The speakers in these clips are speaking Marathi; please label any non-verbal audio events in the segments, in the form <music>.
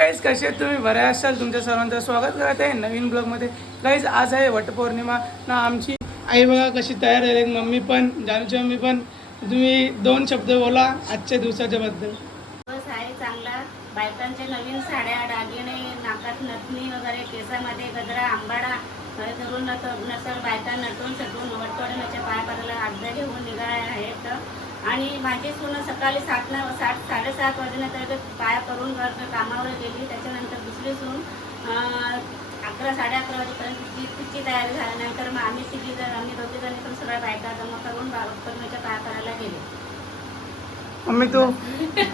गाईज कसे आहेत तुम्ही? बऱ्या असाल? तुमच्या सर्वांचं स्वागत करत आहे नवीन ब्लॉगमध्ये. गाईज आज आहे वटपौर्णिमा. ना आमची आई बघा कशी तयार झाली मम्मी पण जानूची मम्मी पण. तुम्ही दोन शब्द बोला आजच्या दिवसाच्या बद्दल. दिवस आहे चांगला. बायकांचे नवीन साड्या दागिने नाकात नथनी वगैरे केसामध्ये गजरा आंबाडा हे करून नत- बायका नटून सटून वटपौर्णिमेच्या पाया पडायला आज्ञा घेऊन निघाल्या आहेत. आणि माझी सून सकाळी सात न सात साडेसात वाजेनंतर पाया करून घर कामावर गेली. त्याच्यानंतर दुसरी सून अं, अकरा साडे अकरा वाजेपर्यंत तिची तिची तयारी झाल्यानंतर मग आम्ही तिघी जण आम्ही दोघी जणी पण सगळ्या बायका जमा करून वटपौर्णिमेच्या पाया करायला गेले. मम्मी तू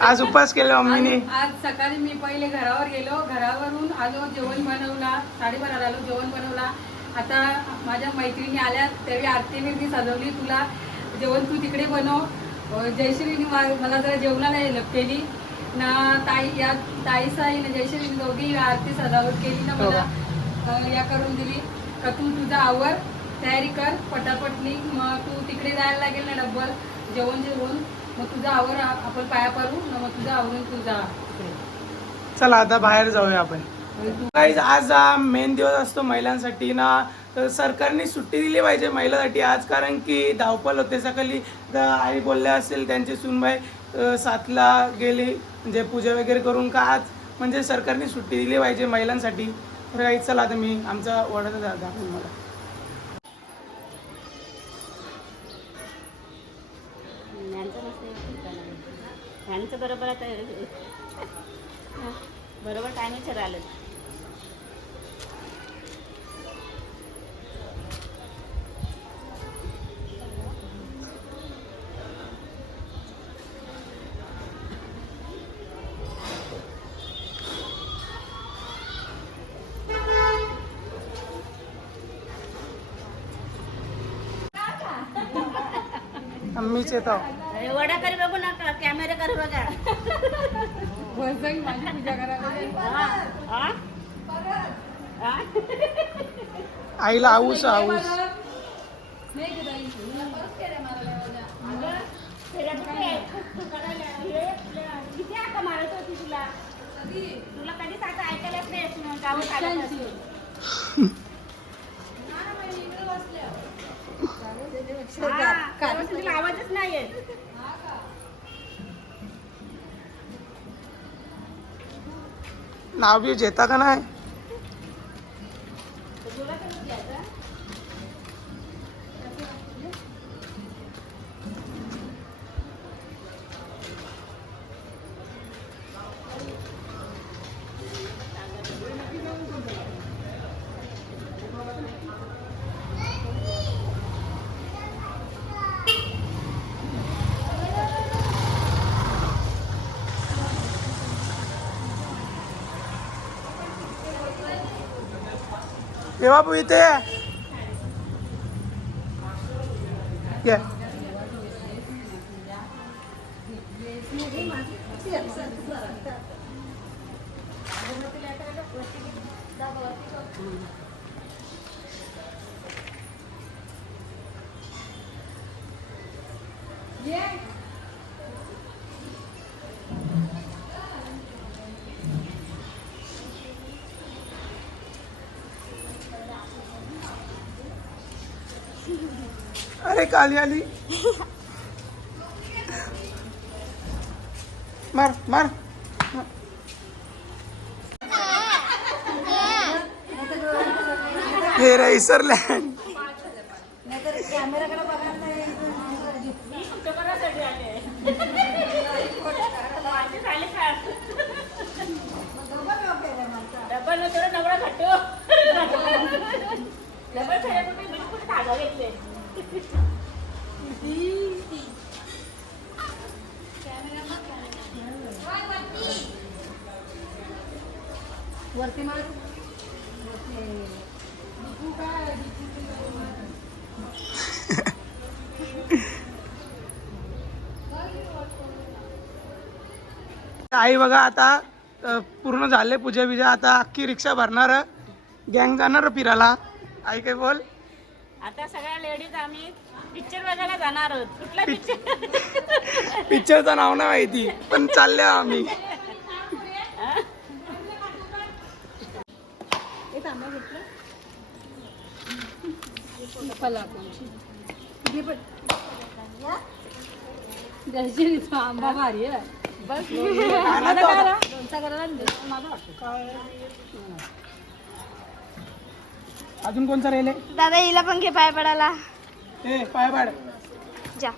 आज उपवास केला <laughs> मम्मीने? आज सकाळी मी पहिले घरावर गेलो. घरावरून आलो जेवण बनवला. साडेबारा आलो जेवण बनवला. आता माझ्या मैत्रिणी आल्या त्यावेळी आरती बिरती सजवली. तुला जेवण तू तिकडे बनव. जयश्रीने मला जरा जेवणाला हेल्प केली ना ताई या ताई साई ना जयश्रीने दोघी आरती सजावट केली ना मला. अं, या करून दिली. का तू तुझा आवर तयारी कर पटापट निघ. मग तू तिकडे जायला लागेल ना डब्बल जेवण जेवण मग तुझा आवर आपण पाया पडू ना मग तुझा आवरून तुझा चला आता बाहेर जाऊया आपण. आज हा मेन दिवस असतो महिलांसाठी ना. तर सरकारने सुट्टी दिली पाहिजे महिलांसाठी आज कारण की धावपळ होते सकाळी आई बोलल्या असेल त्यांची सुनबाई सातला गेली म्हणजे पूजा वगैरे करून का आज? म्हणजे सरकारने सुट्टी दिली पाहिजे महिलांसाठी. तर काही चला आता मी आमचा वडाचा दा- मला. बरोबर आता बरोबर टायमिंगचं आलं मीच येतो वडा करी बघू नका कॅमेरा कर बघा माझी पूजा. हा? हा? हा? आईला आऊस आऊस नाही तुला परत फेऱ्या मारायला माझ्या. नाव बी घेता का नाही? ये बाबू इथे ये. अरे काली आली. मार मार. हे रे इसरलँड डबल नवरा डबल फेऱ्या घेतले वरती मार आई बघा आता पूर्ण झाले पूजा बिजा आता अख्खी रिक्षा भरणार गँग जाणार फिरायला आई काय बोल. आता सगळ्या लेडीज आम्ही पिक्चर बघायला जाणार आहोत. कुठला पिक्चर पिक्चरचं <laughs> नाव नाही माहिती पण चालले आम्ही. आंबा भारी आहे. काय? अजून कोणचा रेल आहे दादा हिला पण घे पाय पडायला. ए पाय पाड. जा.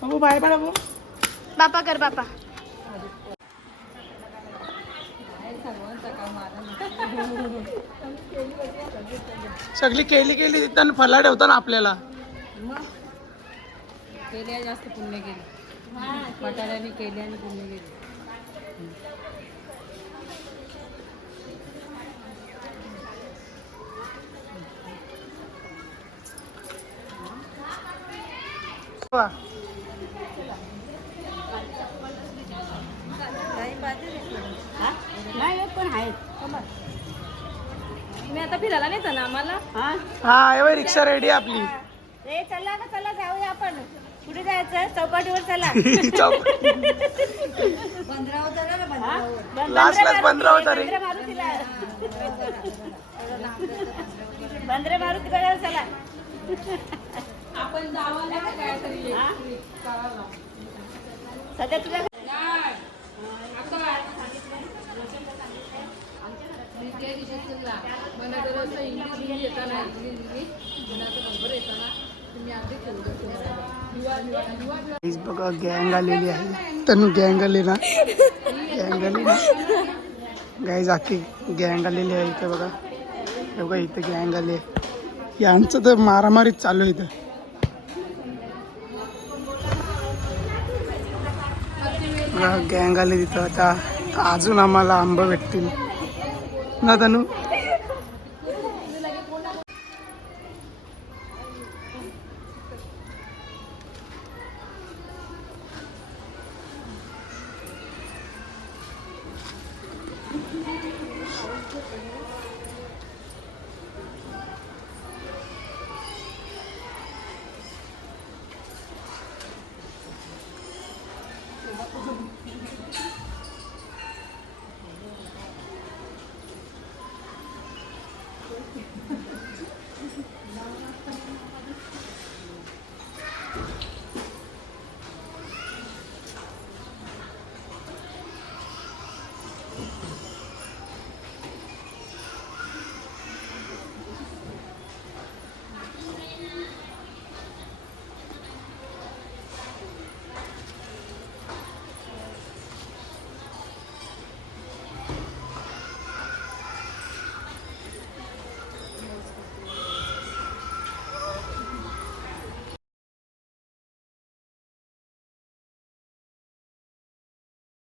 बाबू पाय पाड बाबू. बापा कर बापा. सगळी केली केली तिथं फला ठेवता ना आपल्याला केल्या जास्त पुण्य केले. बटाट्याने केले आणि पुण्य केले. नाही पण आहेत. मी आता फिरायला ना आम्हाला हा? हे रिक्षा रेडी आहे आपली. ए चला ना चला जाऊया आपण. कुठे जायचं? चौपाटीवर चला. मारुतीला बंदरे मारुती बघायला चला. आपण जावं ना काहीतरी? सध्या तुझ्या मला जर इंग्लिश येताना नंबर येताना तुम्ही आधी बघा गँग आलेली आहे. तनु गँग आली ना गँग आली ना गाईज अख्खी गँग आलेली आहे इथे बघा. हे बघा इथे गँग आली आहे यांचं तर मारामारीच चालू आहे इथं. गँग आले तिथं. आता अजून आम्हाला आंबं भेटतील. ना तनू?